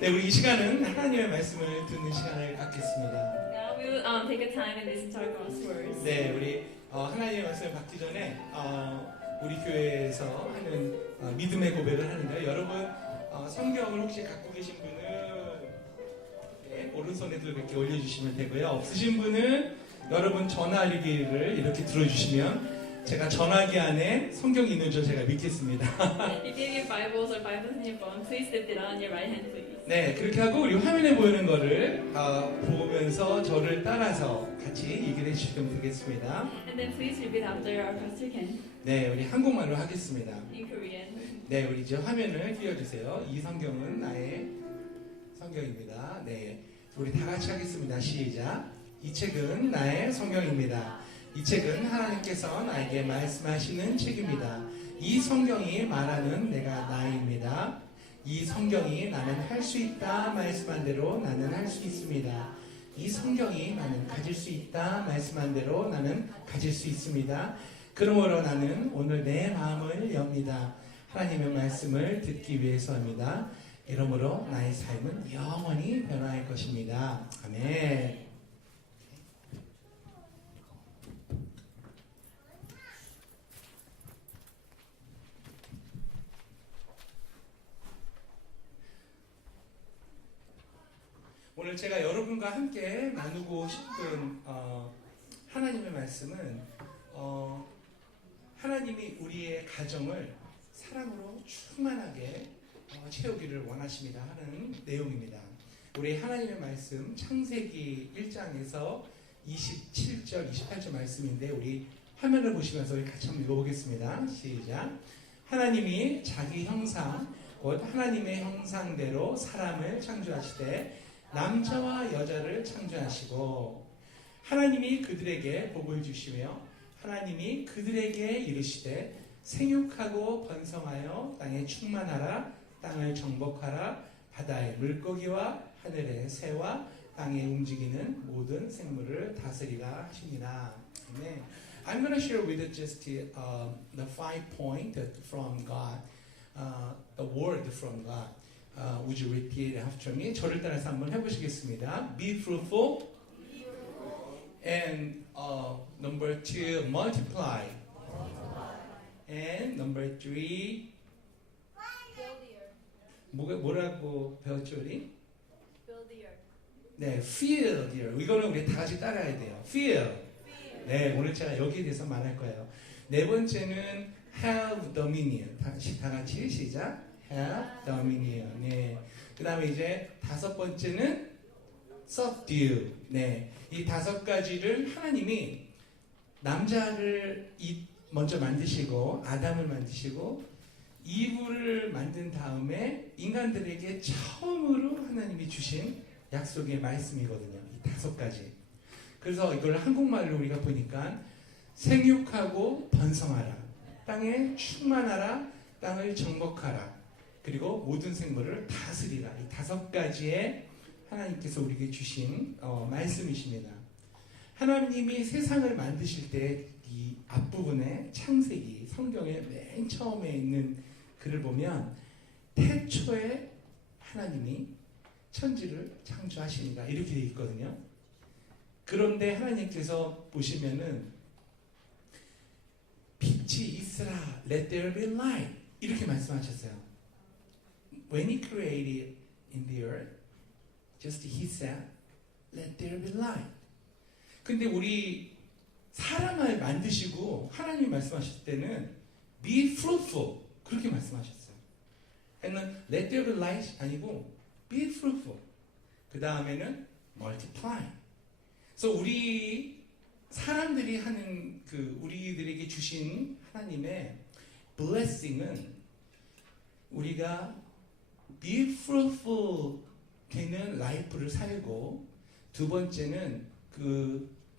네, 우리 이 시간은 하나님의 말씀을 듣는 시간을 갖겠습니다. Now we will take a time and listen to our God's words. 네, 우리 하나님의 말씀을 받기 전에 우리 교회에서 하는 믿음의 고백을 하는데요. 여러분 성경을 혹시 갖고 계신 분은 네, 오른손에 들고 이렇게 올려주시면 되고요. 없으신 분은 여러분 전화기를 이렇게 들어주시면 제가 전화기 안에 성경이 있는 줄 제가 믿겠습니다. If you have Bibles or Bibles in your phone, please lift it on your right hand, please. 네, 그렇게 하고 우리 화면에 보이는 거를 보면서 저를 따라서 같이 얘기를 해주시면 되겠습니다. And then please repeat after our pastor Ken 네, 우리 한국말로 하겠습니다. in Korean. 네, 우리 이제 화면을 띄워주세요. 이 성경은 나의 성경입니다. 네, 우리 다 같이 하겠습니다. 시작. 이 책은 나의 성경입니다. 이 책은 하나님께서 나에게 말씀하시는 책입니다. 이 성경이 말하는 내가 나입니다. 이 성경이 나는 할 수 있다 말씀한 대로 나는 할 수 있습니다. 이 성경이 나는 가질 수 있다 말씀한 대로 나는 가질 수 있습니다. 그러므로 나는 오늘 내 마음을 엽니다. 하나님의 말씀을 듣기 위해서입니다. 이러므로 나의 삶은 영원히 변화할 것입니다. 아멘. 오늘 제가 여러분과 함께 나누고 싶은 하나님의 말씀은 하나님이 우리의 가정을 사랑으로 충만하게 채우기를 원하십니다 하는 내용입니다. 우리 하나님의 말씀 창세기 1장에서 27절 28절 말씀인데 우리 화면을 보시면서 우리 같이 한번 읽어보겠습니다. 시작. 하나님이 자기 형상 곧 하나님의 형상대로 사람을 창조하시되 남자와 여자를 창조하시고 하나님이 그들에게 복을 주시며 하나님이 그들에게 이르시되 생육하고 번성하여 땅에 충만하라 땅을 정복하라 바다의 물고기와 하늘의 새와 땅에 움직이는 모든 생물을 다스리라 하십니다. Amen. I'm going to share with you just the 5 points from God, the word from God. Would you repeat after me? 저를 따라서 한번 해보시겠습니다. Be fruitful. And number 2, multiply. And number 3, 뭐라고 배웠죠 우리? Build the earth. 네, fill the earth. 이거는 우리 다 같이 따라야 돼요. Fill. 네, 오늘 제가 여기에 대해서 말할 거예요. 네 번째는 have dominion. 다 같이 시작. have dominion. 네. 그 다음에 이제 다섯 번째는 subdue. 네. 이 다섯 가지를 하나님이 남자를 먼저 만드시고 아담을 만드시고 이브를 만든 다음에 인간들에게 처음으로 하나님이 주신 약속의 말씀이거든요. 이 다섯 가지. 그래서 이걸 한국말로 우리가 보니까 생육하고 번성하라. 땅에 충만하라. 땅을 정복하라. 그리고 모든 생물을 다스리라. 이 다섯 가지의 하나님께서 우리에게 주신 말씀이십니다. 하나님이 세상을 만드실 때 이 앞부분에 창세기 성경의 맨 처음에 있는 글을 보면 태초에 하나님이 천지를 창조하시니라 이렇게 되어 있거든요. 그런데 하나님께서 보시면은 빛이 있으라 let there be light 이렇게 말씀하셨어요. When he created in the earth, just he said, let there be light. 근데 우리 사람을 만드시고 하나님 말씀하실 때는 be fruitful 그렇게 말씀하셨어요. 그러니까 let there be light 아니고 be fruitful. 그 다음에는 multiply. 그래서 우리 사람들이 하는 우리들에게 주신 하나님의 blessing은 우리가 be fruitful 되는 라이프를 살고 두 번째는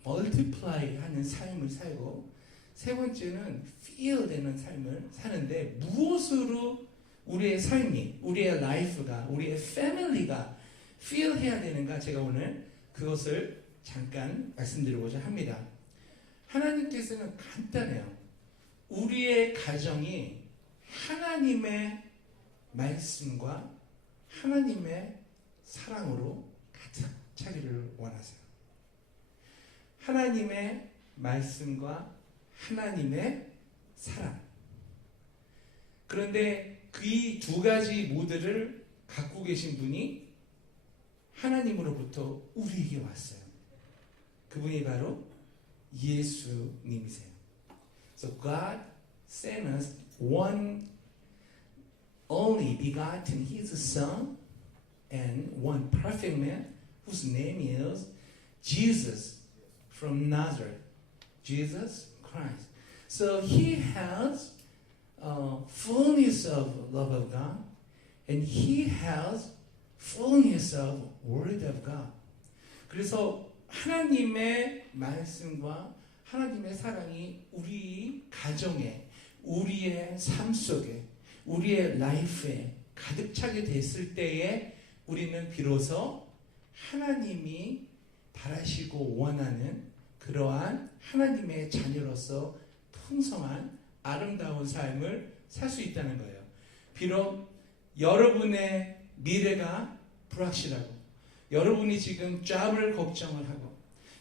multiply 하는 삶을 살고 세 번째는 feel 되는 삶을 사는데 무엇으로 우리의 삶이 우리의 라이프가 우리의 패밀리가 feel 해야 되는가 제가 오늘 그것을 잠깐 말씀드리고자 합니다. 하나님께서는 간단해요. 우리의 가정이 하나님의 말씀과 하나님의 사랑으로 가득 차기를 원하세요. 하나님의 말씀과 하나님의 사랑. 그런데 그 이 두 가지 모두를 갖고 계신 분이 하나님으로부터 우리에게 왔어요. 그분이 바로 예수님이세요. So God sent us one only begotten His Son and one perfect man whose name is Jesus from Nazareth. Jesus Christ. So He has fullness of love of God and He has fullness of Word of God. 그래서 하나님의 말씀과 하나님의 사랑이 우리 가정에, 우리의 삶 속에, 우리의 라이프에 가득 차게 됐을 때에 우리는 비로소 하나님이 바라시고 원하는 그러한 하나님의 자녀로서 풍성한 아름다운 삶을 살 수 있다는 거예요. 비록 여러분의 미래가 불확실하고 여러분이 지금 잡을 걱정을 하고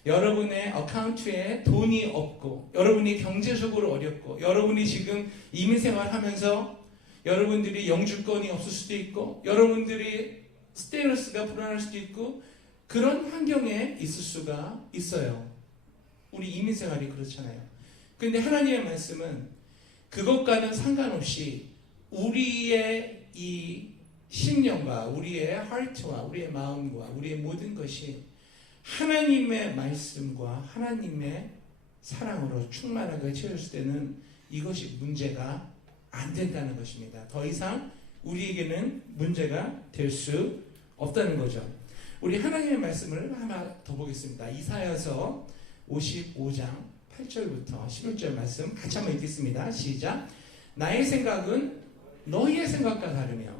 여러분의 어카운트에 돈이 없고 여러분이 경제적으로 어렵고 여러분이 지금 이민생활 하면서 여러분들이 영주권이 없을 수도 있고 여러분들이 스테이러스가 불안할 수도 있고 그런 환경에 있을 수가 있어요. 우리 이민생활이 그렇잖아요. 그런데 하나님의 말씀은 그것과는 상관없이 우리의 이 심령과 우리의 하트와 우리의 마음과 우리의 모든 것이 하나님의 말씀과 하나님의 사랑으로 충만하게 채워질 때는 이것이 문제가 안 된다는 것입니다. 더 이상 우리에게는 문제가 될 수 없다는 거죠. 우리 하나님의 말씀을 하나 더 보겠습니다. 이사야서 55장 8절부터 11절 말씀 같이 한번 읽겠습니다. 시작. 나의 생각은 너희의 생각과 다르며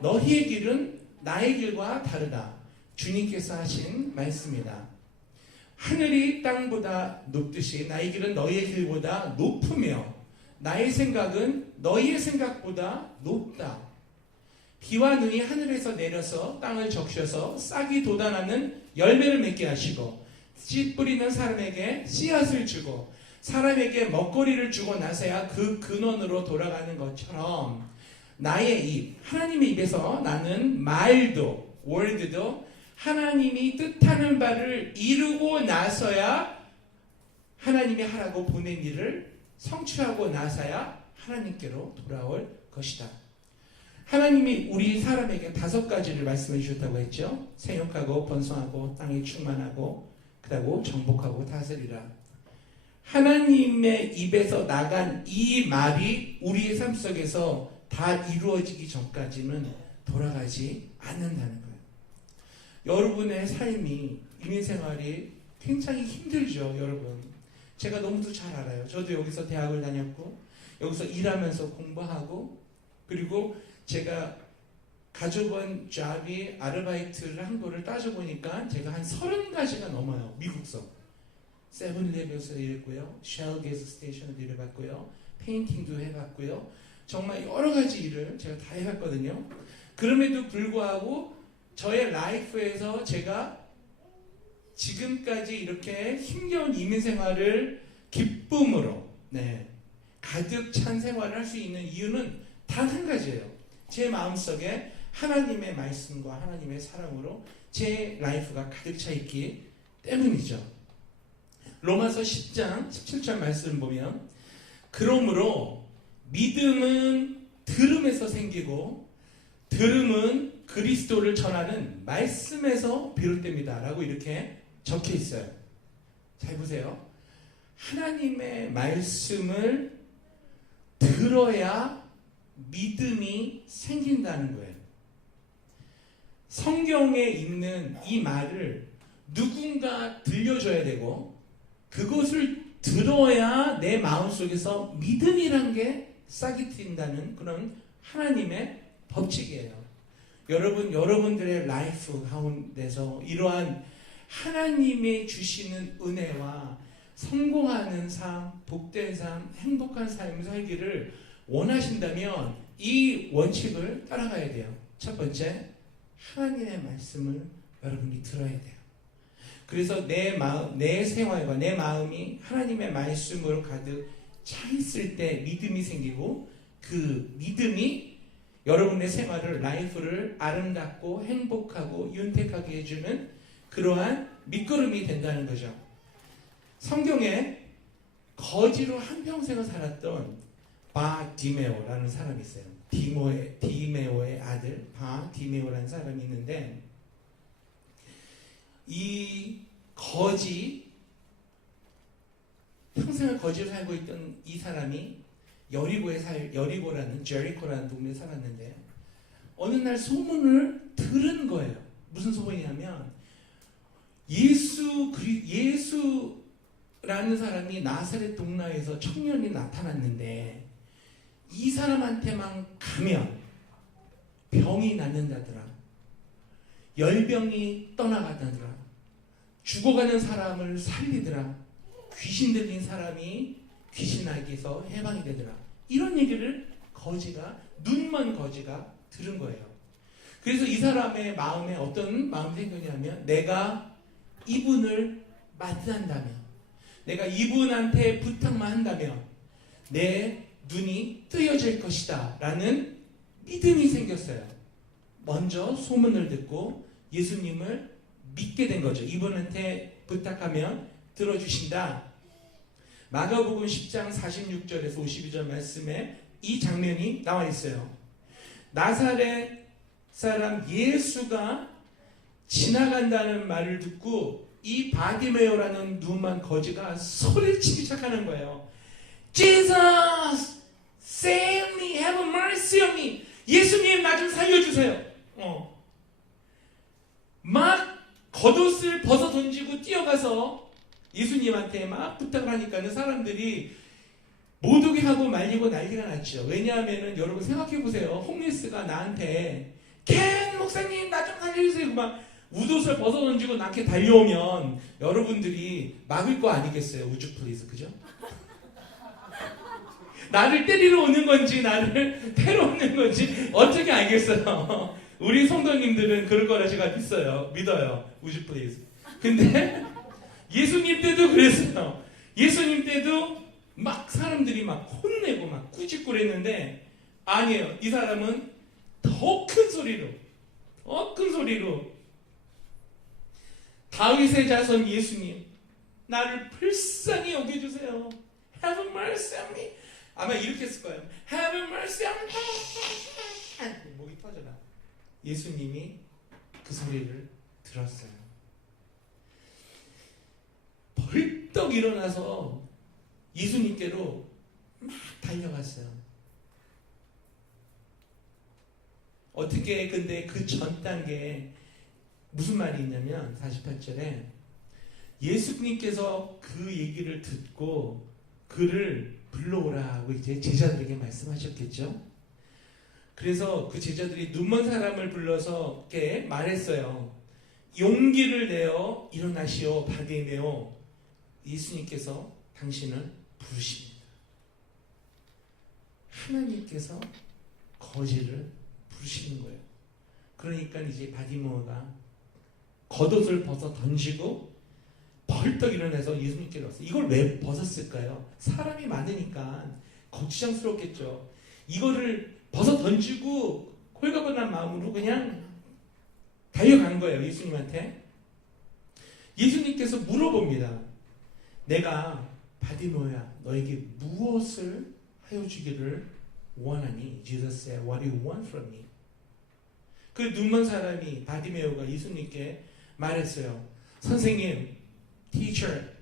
너희의 길은 나의 길과 다르다. 주님께서 하신 말씀이다. 하늘이 땅보다 높듯이 나의 길은 너희의 길보다 높으며 나의 생각은 너희의 생각보다 높다. 비와 눈이 하늘에서 내려서 땅을 적셔서 싹이 돋아나는 열매를 맺게 하시고 씨 뿌리는 사람에게 씨앗을 주고 사람에게 먹거리를 주고 나서야 그 근원으로 돌아가는 것처럼 나의 입, 하나님의 입에서 나는 말도, 월드도 하나님이 뜻하는 바를 이루고 나서야 하나님이 하라고 보낸 일을 성취하고 나서야 하나님께로 돌아올 것이다. 하나님이 우리 사람에게 5가지를 말씀해 주셨다고 했죠. 생육하고 번성하고 땅이 충만하고 그다고 정복하고 다스리라. 하나님의 입에서 나간 이 말이 우리의 삶 속에서 다 이루어지기 전까지는 돌아가지 않는다는 거예요. 여러분의 삶이 이민생활이 굉장히 힘들죠. 여러분 제가 너무도 잘 알아요. 저도 여기서 대학을 다녔고 여기서 일하면서 공부하고 그리고 제가 가져본 잡이 아르바이트를 한 거를 따져보니까 제가 한 30가지가 넘어요. 미국서 세븐일레븐에서 일했고요. 쉘 게스 스테이션에도 일해봤고요. 페인팅도 해봤고요. 정말 여러 가지 일을 제가 다 해봤거든요. 그럼에도 불구하고 저의 라이프에서 제가 지금까지 이렇게 힘겨운 이민생활을 기쁨으로 가득 찬 생활을 할 수 있는 이유는 단 한 가지예요. 제 마음속에 하나님의 말씀과 하나님의 사랑으로 제 라이프가 가득 차 있기 때문이죠. 로마서 10장 17절 말씀 보면 그러므로 믿음은 들음에서 생기고 들음은 그리스도를 전하는 말씀에서 비롯됩니다. 라고 이렇게 적혀 있어요. 잘 보세요. 하나님의 말씀을 들어야 믿음이 생긴다는 거예요. 성경에 있는 이 말을 누군가 들려줘야 되고 그것을 들어야 내 마음속에서 믿음이란 게 싹이 트인다는 그런 하나님의 법칙이에요. 여러분들의 라이프 가운데서 이러한 하나님의 주시는 은혜와 성공하는 삶, 복된 삶, 행복한 삶을 살기를 원하신다면 이 원칙을 따라가야 돼요. 첫 번째, 하나님의 말씀을 여러분이 들어야 돼요. 그래서 내 생활과 내 마음이 하나님의 말씀으로 가득 차 있을 때 믿음이 생기고 그 믿음이 여러분의 생활을, 라이프를 아름답고 행복하고 윤택하게 해주는 그러한 밑거름이 된다는 거죠. 성경에 거지로 한평생을 살았던 바디메오라는 사람이 있어요. 디메오의 아들 바디메오라는 사람이 있는데 이 거지, 평생을 거지로 살고 있던 이 사람이 여리고라는 제리코라는 동네에 살았는데 어느 날 소문을 들은 거예요. 무슨 소문이냐면 예수라는 사람이 나사렛 동네에서 청년이 나타났는데 이 사람한테만 가면 병이 낫는다더라. 열병이 떠나가더라. 죽어가는 사람을 살리더라. 귀신 들린 사람이 귀신에게서 해방이 되더라. 이런 얘기를 눈먼 거지가 들은 거예요. 그래서 이 사람의 마음에 어떤 마음이 생겼냐면 내가 이분을 만난다면, 내가 이분한테 부탁만 한다면 내 눈이 뜨여질 것이다 라는 믿음이 생겼어요. 먼저 소문을 듣고 예수님을 믿게 된 거죠. 이분한테 부탁하면 들어주신다. 마가복음 10장 46절에서 52절 말씀에 이 장면이 나와 있어요. 나사렛 사람 예수가 지나간다는 말을 듣고 이 바디메오라는 눈만 거지가 소리를 치기 시작하는 거예요. Jesus, save me, have mercy on me. 예수님 나 좀 살려주세요. 막 겉옷을 벗어 던지고 뛰어가서 예수님한테 막 부탁을 하니까는 사람들이 못 오게 하고 말리고 난리가 났죠. 왜냐하면은 여러분 생각해 보세요. 홈리스가 나한테 켄 목사님 나 좀 살려주세요. 막 웃옷을 벗어 던지고 나한테 달려오면 여러분들이 막을 거 아니겠어요? 우주 플리즈, 그죠? 나를 때리러 오는 건지 나를 패러 오는 건지 어떻게 알겠어요? 우리 성도님들은 그럴 거라 제가 믿어요. 우주 플리즈. 근데 예수님 때도 그랬어요. 예수님 때도 막 사람들이 막 혼내고 막 꾸짖꾸랬는데 아니에요. 이 사람은 더 큰 소리로 다윗의 자손 예수님 나를 불쌍히 여겨주세요. Have mercy on me. 아마 이렇게 했을 거예요. Have mercy on me. 목이 터져라. 예수님이 그 소리를 들었어요. 벌떡 일어나서 예수님께로 막 달려갔어요. 어떻게 근데 그 전 단계에 무슨 말이 있냐면 48절에 예수님께서 그 얘기를 듣고 그를 불러오라고 이제 제자들에게 말씀하셨겠죠. 그래서 그 제자들이 눈먼 사람을 불러서 이렇게 말했어요. 용기를 내어 일어나시오 바디메오. 예수님께서 당신을 부르십니다. 하나님께서 거지를 부르시는 거예요. 그러니까 이제 바디메오가 겉옷을 벗어 던지고 벌떡 일어나서 예수님께로 왔어요. 이걸 왜 벗었을까요? 사람이 많으니까 거추장스럽겠죠. 이거를 벗어 던지고 홀가분한 마음으로 그냥 달려간 거예요. 예수님한테. 예수님께서 물어봅니다. 내가 바디메오야 너에게 무엇을 하여 주기를 원하니? Jesus said, what do you want from me? 그 눈먼 사람이 바디메오가 예수님께 말했어요. 선생님, teacher,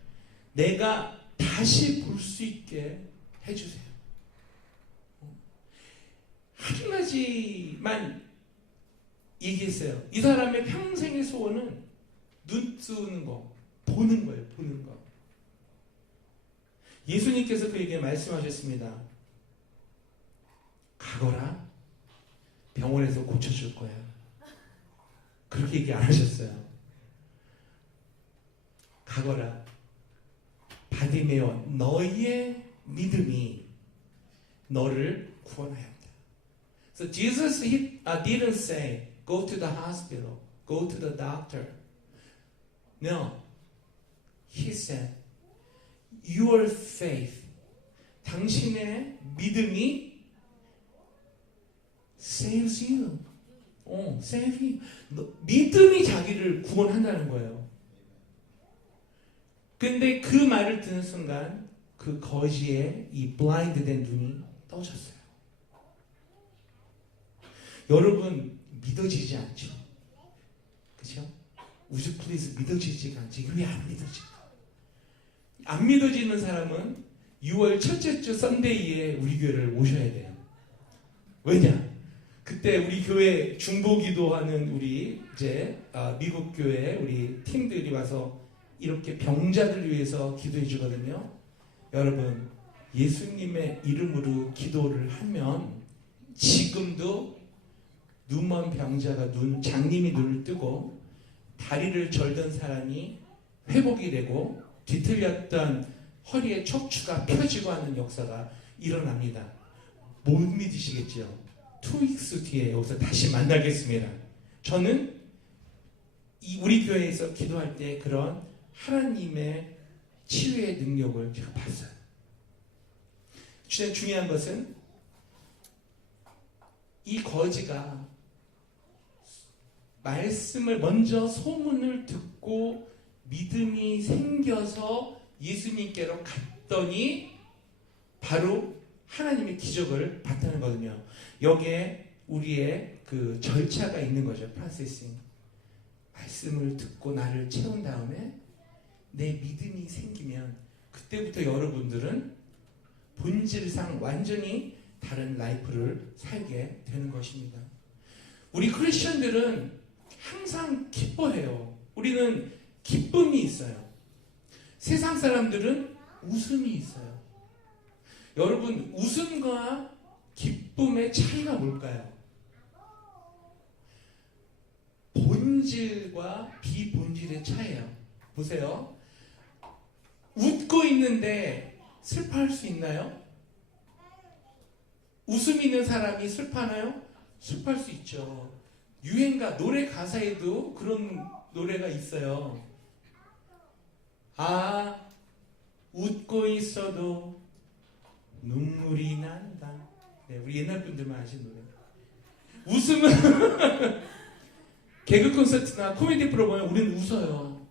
내가 다시 볼 수 있게 해주세요. 한 가지만 얘기했어요. 이 사람의 평생의 소원은 눈 뜨는 거, 보는 거예요. 보는 거. 예수님께서 그에게 말씀하셨습니다. 가거라. 병원에서 고쳐줄 거야. 그렇게 얘기 안 하셨어요. 가거라. 바디메오, 너의 믿음이 너를 구원하였다. So Jesus didn't say Go to the hospital. Go to the doctor. No. He said, your faith, 당신의 믿음이 saves you. save you. 믿음이 자기를 구원한다는 거예요. 근데 그 말을 듣는 순간 그 거지의 이 블라인드된 눈이 떠졌어요. 여러분 믿어지지 않죠? 그렇죠? Would you please 믿어지지가 않지? 왜 안 믿어질까? 안 믿어지는 사람은 6월 첫째 주 썬데이에 우리 교회를 오셔야 돼요. 왜냐? 그때 우리 교회 중보기도하는 우리 이제 미국 교회 우리 팀들이 와서 이렇게 병자들 위해서 기도해 주거든요. 여러분 예수님의 이름으로 기도를 하면 지금도 눈먼 병자가 장님이 눈을 뜨고 다리를 절던 사람이 회복이 되고 뒤틀렸던 허리의 척추가 펴지고 하는 역사가 일어납니다. 못 믿으시겠죠? 2weeks 뒤에 여기서 다시 만나겠습니다. 저는 우리 교회에서 기도할 때 그런 하나님의 치유의 능력을 제가 봤어요. 중요한 것은 이 거지가 말씀을 먼저 소문을 듣고 믿음이 생겨서 예수님께로 갔더니 바로 하나님의 기적을 봤다는 거거든요. 여기에 우리의 그 절차가 있는 거죠. 프로세싱. 말씀을 듣고 나를 채운 다음에 내 믿음이 생기면 그때부터 여러분들은 본질상 완전히 다른 라이프를 살게 되는 것입니다. 우리 크리스천들은 항상 기뻐해요. 우리는 기쁨이 있어요. 세상 사람들은 웃음이 있어요. 여러분 웃음과 기쁨의 차이가 뭘까요? 본질과 비본질의 차이예요. 보세요. 웃고 있는데 슬퍼할 수 있나요? 웃음 있는 사람이 슬퍼하나요? 슬퍼할 수 있죠. 유행가 노래 가사에도 그런 노래가 있어요. 웃고 있어도 눈물이 난다. 네, 우리 옛날 분들만 아시는 노래. 웃음은 개그 콘서트나 코미디 프로그램 우리는 웃어요.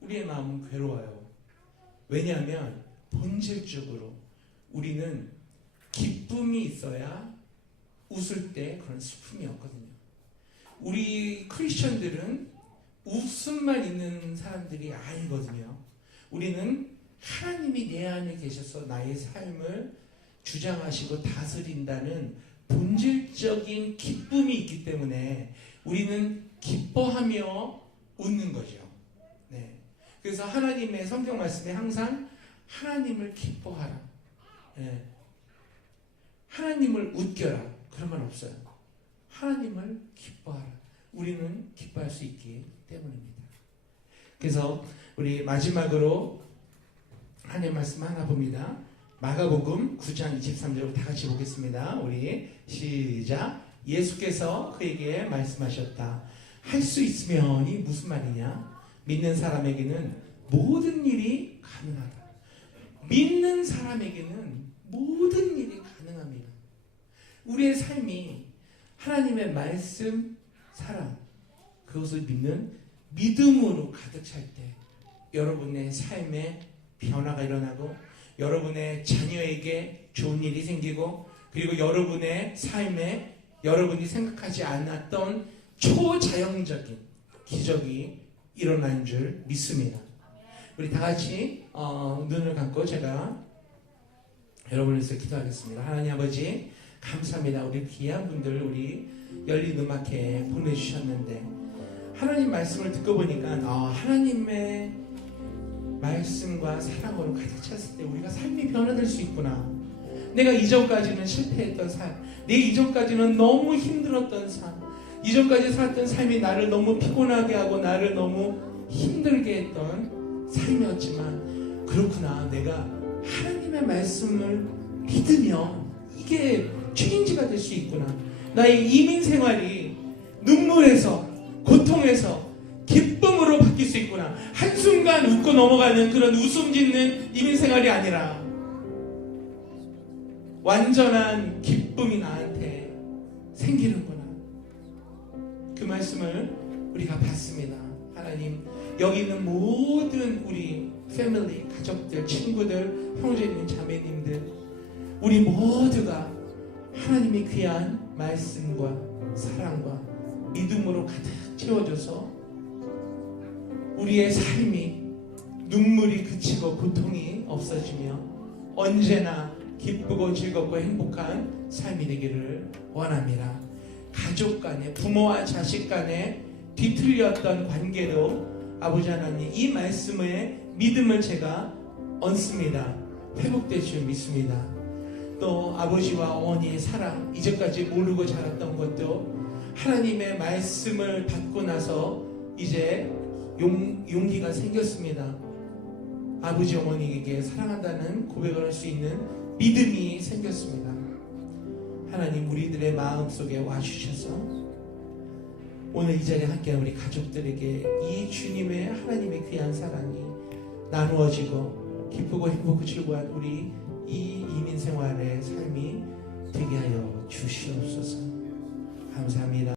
우리의 마음은 괴로워요. 왜냐하면 본질적으로 우리는 기쁨이 있어야 웃을 때 그런 슬픔이 없거든요. 우리 크리스천들은 웃음만 있는 사람들이 아니거든요. 우리는 하나님이 내 안에 계셔서 나의 삶을 주장하시고 다스린다는 본질적인 기쁨이 있기 때문에 우리는 기뻐하며 웃는 거죠. 네. 그래서 하나님의 성경 말씀에 항상 하나님을 기뻐하라. 네. 하나님을 웃겨라. 그런 건 없어요. 하나님을 기뻐하라. 우리는 기뻐할 수 있기 때문입니다. 그래서 우리 마지막으로 하나님의 말씀 하나 봅니다. 마가복음 9장 23절 다 같이 보겠습니다. 우리 시작. 예수께서 그에게 말씀하셨다. 할 수 있으면이 무슨 말이냐? 믿는 사람에게는 모든 일이 가능하다. 믿는 사람에게는 모든 일이 가능합니다. 우리의 삶이 하나님의 말씀, 사랑, 그것을 믿는 믿음으로 가득 찰 때 여러분의 삶에 변화가 일어나고 여러분의 자녀에게 좋은 일이 생기고 그리고 여러분의 삶에 여러분이 생각하지 않았던 초자연적인 기적이 일어나는 줄 믿습니다. 우리 다 같이 눈을 감고 제가 여러분을 위해서 기도하겠습니다. 하나님 아버지 감사합니다. 우리 귀한 분들 우리 열린 음악회 보내주셨는데 하나님 말씀을 듣고 보니까 하나님의 말씀과 사랑으로 가득 찼을 때 우리가 삶이 변화될 수 있구나. 내가 이전까지는 실패했던 삶, 내 이전까지는 너무 힘들었던 삶, 이전까지 살았던 삶이 나를 너무 피곤하게 하고 나를 너무 힘들게 했던 삶이었지만 그렇구나. 내가 하나님의 말씀을 믿으면 이게 체인지가 될 수 있구나. 나의 이민 생활이 눈물에서 고통에서 기쁨으로 바뀔 수 있구나. 한순간 웃고 넘어가는 그런 웃음 짓는 이민 생활이 아니라 완전한 기쁨이 나한테 생기는구나. 그 말씀을 우리가 봤습니다. 하나님, 여기 있는 모든 우리 패밀리, 가족들, 친구들, 형제님, 자매님들, 우리 모두가 하나님의 귀한 말씀과 사랑과 믿음으로 가득 채워줘서 우리의 삶이 눈물이 그치고 고통이 없어지며 언제나 기쁘고 즐겁고 행복한 삶이 되기를 원합니다. 가족 간에, 부모와 자식 간에 뒤틀렸던 관계도 아버지 하나님 이 말씀에 믿음을 제가 얹습니다. 회복될 줄 믿습니다. 또 아버지와 어머니의 사랑, 이제까지 모르고 자랐던 것도 하나님의 말씀을 받고 나서 이제 용기가 생겼습니다. 아버지 어머니에게 사랑한다는 고백을 할 수 있는 믿음이 생겼습니다. 하나님, 우리들의 마음속에 와주셔서 오늘 이 자리에 함께한 우리 가족들에게 이 주님의 하나님의 귀한 사랑이 나누어지고 기쁘고 행복하고 즐거운 우리 이 이민 생활의 삶이 되게 하여 주시옵소서. 감사합니다.